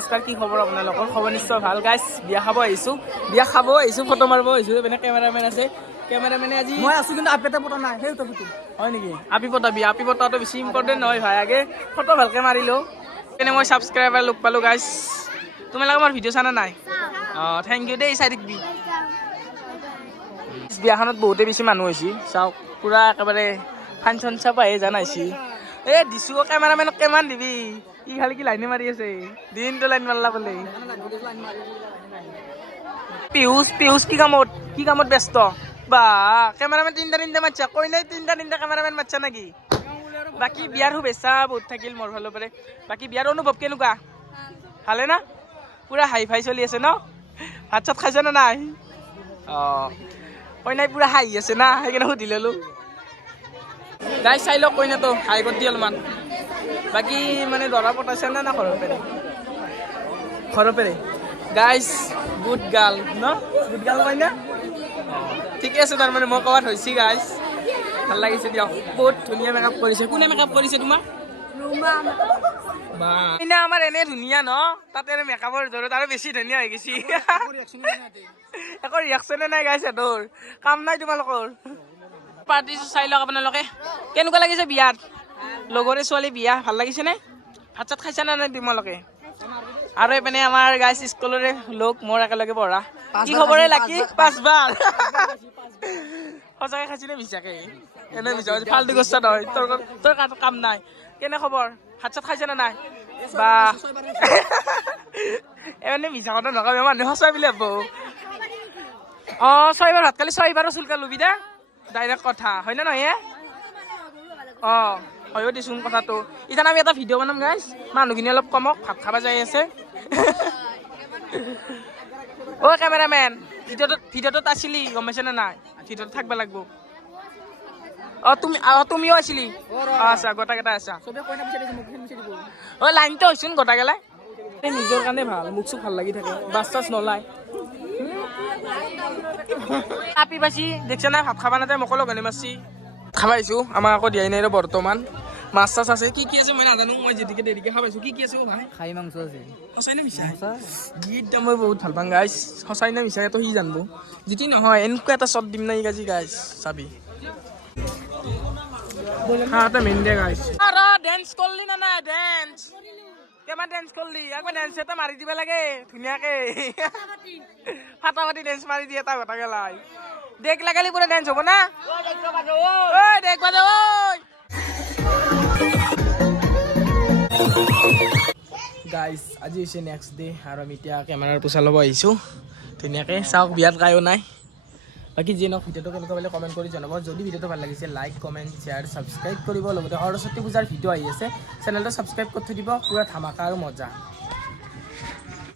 নমস্কাৰ কি খবৰ আপোনালোকৰ খবৰ নিশ্চয় ভাল গাইছ বিয়া খাব আহিছোঁ ফটো মাৰিব আহিছোঁ মানে কেমেৰামেন আছে কেমেৰামেনে আজি মই আছোঁ কিন্তু আপেটা পতা নাই সেই টপিকটো হয় নেকি আপি পতাটো বেছি ইম্পৰ্টেণ্ট নহয় ভাই আগে ফটো ভালকৈ মাৰিলোঁ কেনে মই ছাবস্ক্ৰাইবাৰ লগ পালোঁ গাইছ তোমালোকে আমাৰ ভিডিঅ' চানা নাই অঁ থেংক ইউ দেই চাই থাকিবি বিয়াখনত বহুতে বেছি মানুহ হৈছে চাওক পূৰা একেবাৰে ফাংচন চাব আহি জানাইছি এই দিছোঁ কেমেৰামেনক কিমান দিবি ই খালি কি লাইনে মাৰি আছে দিনটো লাইন মাৰলা বোলে পিয়ুষ কি কামত ব্যস্ত বা কেমেৰামেন তিনিটা মাতছা কৈ নাই তিনিটা কেমেৰামেন মাতছা নেকি বাকী বিয়াৰ শুভেচ্ছা বহুত থাকিল মোৰ ফালৰ পৰা বাকী বিয়াৰ অনুভৱ কেনেকুৱা ভালে না পূৰা হাই ফাই চলি আছে ন ভাত চাত খাইছ নে নাই অঁ কইনাই পূৰা হাঁহি আছে না সেইকাৰণে সুধি ল'লোঁ গাই চাই লওক কইনাটো হাই কৰি দি অলপমান বাকী মানে দৰা পতাইছে নে না ঘৰৰ পেৰে গাইজ গুড গাৰ্ল ন গুড গাৰ্ল কইনা ঠিকে আছে তাৰমানে মই ক'বাত হৈছে গাইজ ভাল লাগিছে দিয়ক বহুত ধুনীয়া মেকআপ কৰিছে কোনে মেকআপ কৰিছে তোমাৰ কইনা আমাৰ এনে ধুনীয়া ন তাতে আৰু মেকআপৰ জোৰত আৰু বেছি ধুনীয়া হৈ গৈছে একো ৰিয়েকশ্যনে নাই গাইছ সিহঁতৰ কাম নাই তোমালোকৰ পাৰ্টি চাই লওক আপোনালোকে কেনেকুৱা লাগিছে বিয়াত লগৰে ছোৱালী বিয়া ভাল লাগিছেনে ভাত চাত খাইছা নে নাই তোমালোকে আৰু এইপিনে আমাৰ গাইছ স্কুলৰে লোক মোৰ একেলগে পঢ়া কি খবৰে লাকি 5 বাৰ সঁচাকৈ খাইছিলে মিছাকে এনে মিছা ফাল্টু গছা নহয় তোৰ কাম নাই কেনে খবৰ ভাত চাত খাইছে নে নাই বা এনে মিছা কথা নকবি মানুহ সঁচা বুলি ভাবো অঁ 6 বাৰ ভাত খালি 6 বাৰো চুলকা লবি দে ডাইৰেক্ট কথা হয়নে নহয় অঁ হয়ো দিছোন কথাটো এতিয়া আমি এটা ভিডিঅ' বনাম গাইছ মানুহখিনি অলপ কমক ভাত খাব যাই আছে অ' কেমেৰামেন ভিডিঅ'টোত আছিলি গম পাইছে নে নাই ভিডিঅ'ত থাকিব লাগিব তুমিও আছিলি আচ্ছা গোটাকেইটা আছা লাইনটো হৈছোন গোটাকেলাই নিজৰ কাৰণে ভাল মুখ চুখ ভাল লাগি থাকে বাছ চাছ নলায় আপি পাইছি দেখছে না ভাত খাবা নাযায় মোকো লগানি মাৰছি খাব আহিছোঁ আমাক আকৌ দিয়াই নাই বৰ্তমান মাছ চাছ আছে কি আছে মই নাজানো মই যেতিকে দেৰিকে খাব আহিছোঁ কি আছে ভাই খাহী মাংস আছে সঁচাই নে মিছা গীত মই বহুত ভাল পাওঁ গাইছ সঁচাই নে মিছা এইটো সি জানিব যদি নহয় এনেকুৱা এটা শ্বট দিম নাই আজি গাইছ চাবি মেইন দে গাইছ আৰু ডেন্স কৰলি না নাই ডেন্স কেমান ডেন্স কৰলি একবাৰ ডেন্স এটা মাৰি দিব লাগে ধুনীয়াকে ফাটাফাটি ডেন্স মাৰি দিয়ে এটা গোটা গেলাই দেখ লাগালি পুৰা ডেন্স হ'ব না দেখ বাজা গাইজ আজি হৈছে নেক্সট ডে আৰু আমি এতিয়া কেমেৰাৰ পোচা ল'ব আহিছোঁ ধুনীয়াকৈ চাওক বিয়াত কায়ো নাই বাকী যি নহওক ভিডিঅ'টো কেনেকুৱা পালে কমেণ্ট কৰি জনাব যদি ভিডিঅ'টো ভাল লাগিছে লাইক কমেণ্ট শ্বেয়াৰ ছাবস্ক্ৰাইব কৰিব লগতে সৰস্বতী পূজাৰ ভিডিঅ' আহি আছে চেনেলটো ছাবস্ক্ৰাইব কৰি থৈ দিব পুৰা ধামাকা আৰু মজা